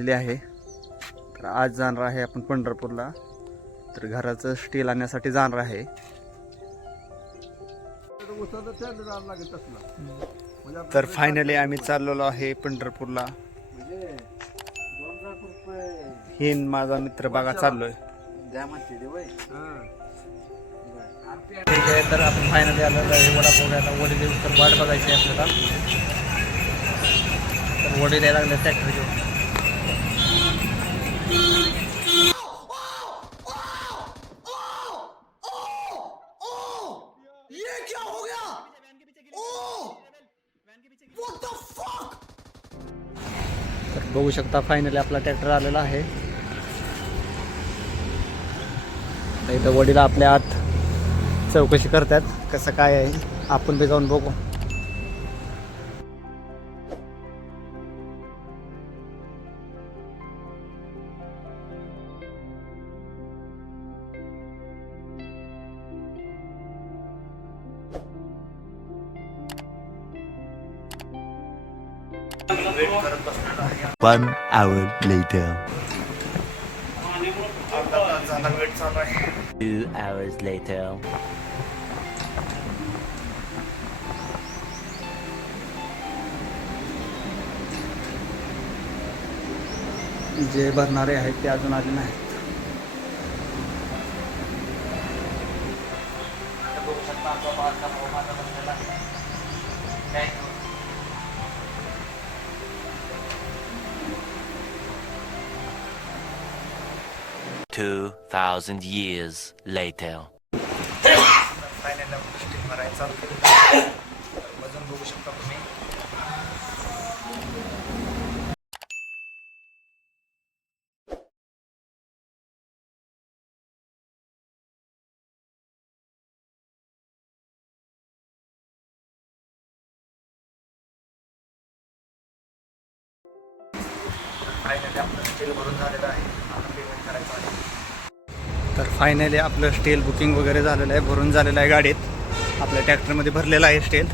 दिली आहे. तर आज जाणार आहे आपण पंढरपूरला. तर घराचं स्टील आणण्यासाठी जाणार आहे. तर फायनली आम्ही चाललेलो आहे पंढरपूरला. हिन माझा मित्र बघा चाललोय. ठीक आहे, तर आपण फायनली आलेलो आहे वडापाव घ्यायला. वडील येऊन तर वाट बघायची आहे आपल्याला. तर वडील यायला लागले फॅक्टरी घेऊन. तर बघू शकता फायनली आपला ट्रॅक्टर आलेला आहे. तर इथं वडील आपल्या आत चौकशी करतात कसं काय आहे. आपण बी जाऊन बघू. One hour later. 2 hours later. जे भरणारे आहेत ते अजून आले नाहीत. बघू शकता आपला बारका भाऊ माझा बसलेला आहे. 2,000 years later. फायनल स्टील भरायचं चालू केलं. वजन बघू शकता तुम्ही. फायनली आपलं स्टील भरून झालेलं आहे. आता पेमेंट करायचं आहे. तर फायनली आपलं स्टील बुकिंग वगैरे झालेलं आहे, भरून झालेलं आहे गाडीत. आपल्या ट्रॅक्टरमध्ये भरलेलं आहे स्टील.